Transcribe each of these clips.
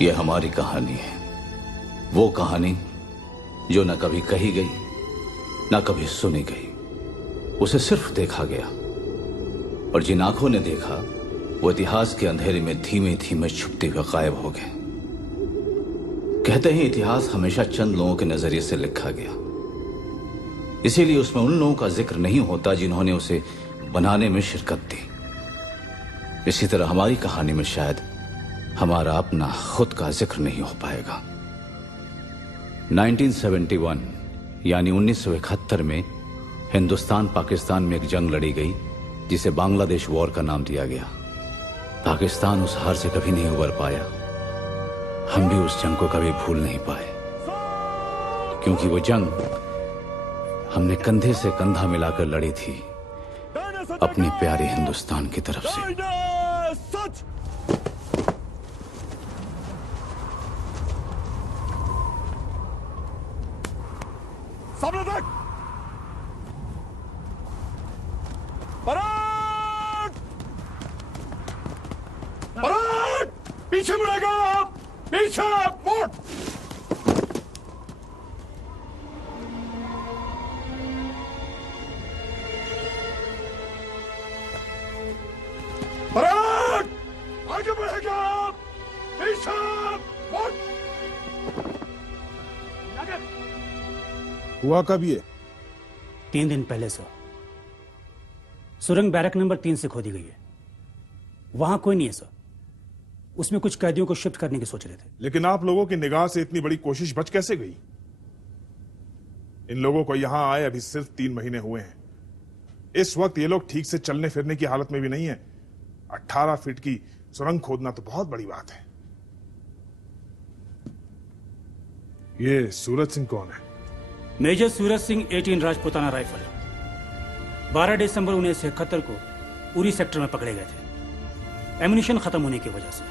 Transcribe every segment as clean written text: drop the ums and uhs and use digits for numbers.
यह हमारी कहानी है, वो कहानी जो न कभी कही गई न कभी सुनी गई। उसे सिर्फ देखा गया, और जिन आंखों ने देखा वो इतिहास के अंधेरे में धीमे धीमे छुपते हुए गायब हो गए। कहते हैं इतिहास हमेशा चंद लोगों के नजरिए से लिखा गया, इसीलिए उसमें उन लोगों का जिक्र नहीं होता जिन्होंने उसे बनाने में शिरकत दी। इसी तरह हमारी कहानी में शायद हमारा अपना खुद का जिक्र नहीं हो पाएगा। 1971 यानी 1971 में हिंदुस्तान पाकिस्तान में एक जंग लड़ी गई जिसे बांग्लादेश वॉर का नाम दिया गया। पाकिस्तान उस हार से कभी नहीं उबर पाया। हम भी उस जंग को कभी भूल नहीं पाए, क्योंकि वो जंग हमने कंधे से कंधा मिलाकर लड़ी थी अपने प्यारे हिंदुस्तान की तरफ से। सामने देख। पराग! पराग! पीछे मुड़ेगा, पीछे मुड़। पराग! आगे बढ़ेगा, पीछे मुड़। हुआ कब ये? 3 दिन पहले सर। सुरंग बैरक नंबर 3 से खोदी गई है। वहां कोई नहीं है सर। उसमें कुछ कैदियों को शिफ्ट करने की सोच रहे थे। लेकिन आप लोगों की निगाह से इतनी बड़ी कोशिश बच कैसे गई? इन लोगों को यहां आए अभी सिर्फ 3 महीने हुए हैं। इस वक्त ये लोग ठीक से चलने फिरने की हालत में भी नहीं है। 18 फीट की सुरंग खोदना तो बहुत बड़ी बात है। ये सूरज सिंह कौन है? Major Suraj Singh 18 Rajputana rifle. 12 दिसंबर 1971 को उरी सेक्टर में पकड़े गए थे, एम्यूनिशन खत्म होने की वजह से।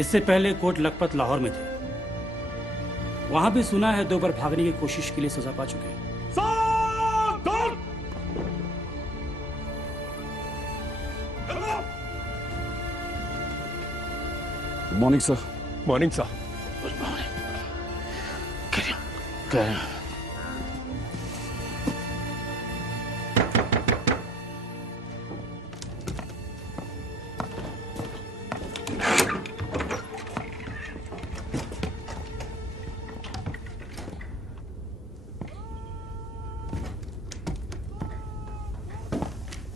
इससे पहले कोट लखपत लाहौर में थे। वहां भी सुना है 2 बार भागने की कोशिश के लिए सजा पा चुके हैं। Good morning sir. Morning sir. Good morning.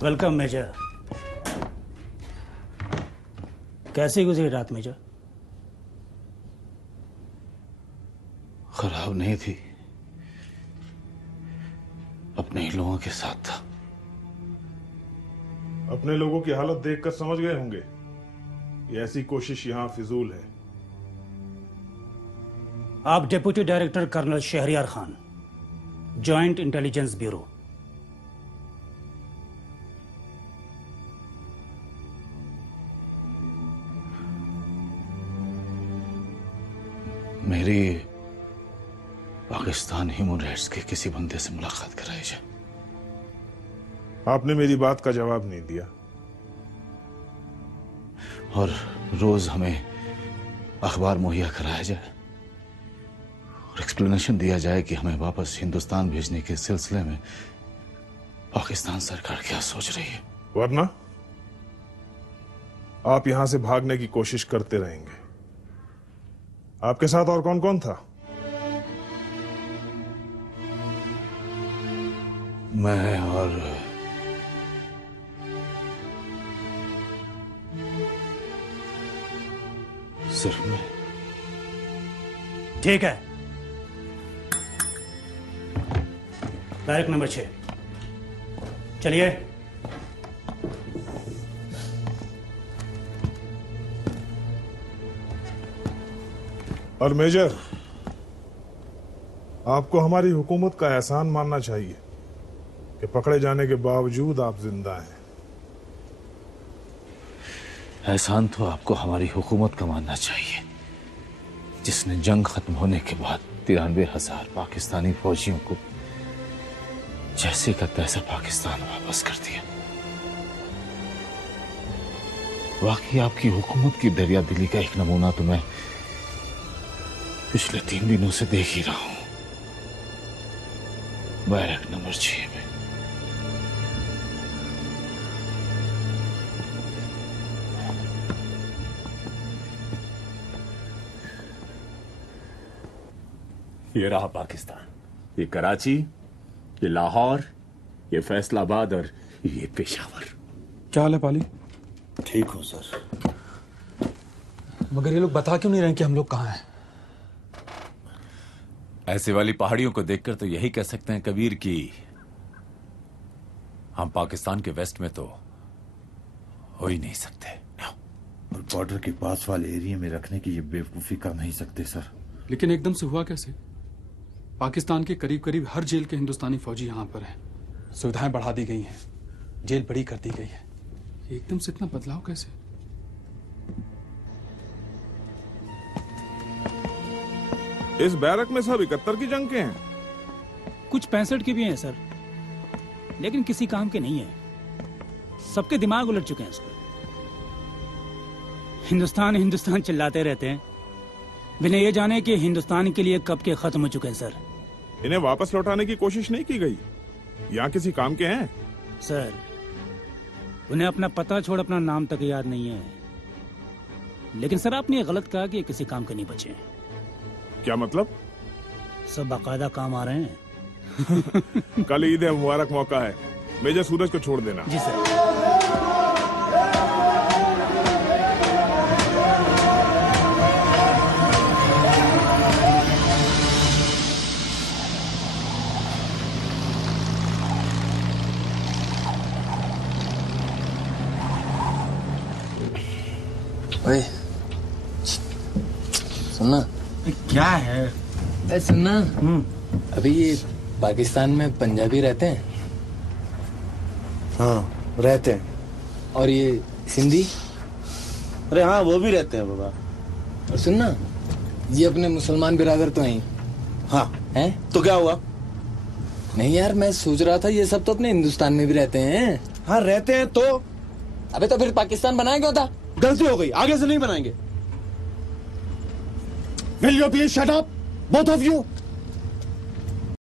Welcome major. कैसी गुजरी रात मेजर? खराब नहीं थी, अपने ही लोगों के साथ था। अपने लोगों की हालत देखकर समझ गए होंगे ये ऐसी कोशिश यहां फिजूल है। आप deputy director colonel Shahryar Khan, joint intelligence bureau. मेरी पाकिस्तान ह्यूमन राइट्स के किसी बंदे से मुलाकात कराई जाए। आपने मेरी बात का जवाब नहीं दिया। और रोज हमें अखबार मुहैया कराया जाए और एक्सप्लेनेशन दिया जाए कि हमें वापस हिंदुस्तान भेजने के सिलसिले में पाकिस्तान सरकार क्या सोच रही है। वरना आप यहां से भागने की कोशिश करते रहेंगे। आपके साथ और कौन कौन था? मैं और सिर्फ मैं। ठीक है। बैरक नंबर 6, चलिए। और मेजर, आपको हमारी हुकूमत का एहसान मानना चाहिए कि पकड़े जाने के बावजूद आप जिंदा हैं। एहसान तो आपको हमारी हुकूमत का मानना चाहिए, जिसने जंग खत्म होने के बाद 93,000 पाकिस्तानी फौजियों को जैसे का तैसा पाकिस्तान वापस कर दिया। वाकई आपकी हुकूमत की दरिया दिली का एक नमूना तो मैं पिछले 3 दिनों से देख ही रहा हूं। बैरक नंबर 6 में ये रहा पाकिस्तान, ये कराची, ये लाहौर, ये फैसलाबाद और ये पेशावर। क्या हाल है पाली? ठीक हो सर। मगर ये लोग बता क्यों नहीं रहे कि हम लोग कहाँ हैं? ऐसे वाली पहाड़ियों को देखकर तो यही कह सकते हैं कबीर कि हम पाकिस्तान के वेस्ट में तो हो ही नहीं सकते। और बॉर्डर के पास वाले एरिया में रखने की ये बेवकूफी कर नहीं सकते सर। लेकिन एकदम से हुआ कैसे? पाकिस्तान के करीब करीब हर जेल के हिंदुस्तानी फौजी यहाँ पर हैं। सुविधाएं बढ़ा दी गई हैं, जेल बड़ी कर दी गई है। एकदम से इतना बदलाव कैसे? इस बैरक में सब 71 की जंग के हैं। कुछ 65 के भी हैं सर, लेकिन किसी काम के नहीं है। सबके दिमाग उलट चुके हैं सर। हिंदुस्तान हिंदुस्तान चिल्लाते रहते हैं बिना ये जाने कि हिंदुस्तान के लिए कब के खत्म हो चुके हैं सर। इन्हें वापस लौटाने की कोशिश नहीं की गई। यहाँ किसी काम के हैं सर। उन्हें अपना पता छोड़ अपना नाम तक याद नहीं है। लेकिन सर आपने ये गलत कहा कि ये किसी काम के नहीं बचे। क्या मतलब? सब बाकायदा काम आ रहे हैं। कल ईद है, मुबारक मौका है। मेजर सूरज को छोड़ देना। जी सर। ओए सुनना। क्या है? अरे सुनना, अभी ये पाकिस्तान में पंजाबी रहते हैं? हाँ रहते हैं। और ये सिंधी? अरे हाँ वो भी रहते हैं बाबा। और सुनना, ये अपने मुसलमान बिरादर तो हैं? हाँ हैं? तो क्या हुआ? नहीं यार, मैं सोच रहा था ये सब तो अपने हिंदुस्तान में भी रहते हैं। हाँ रहते हैं तो। अबे तो फिर पाकिस्तान बनाया क्यों था? गलती हो गई, आगे से नहीं बनाएंगे। Will you please shut up, both of you?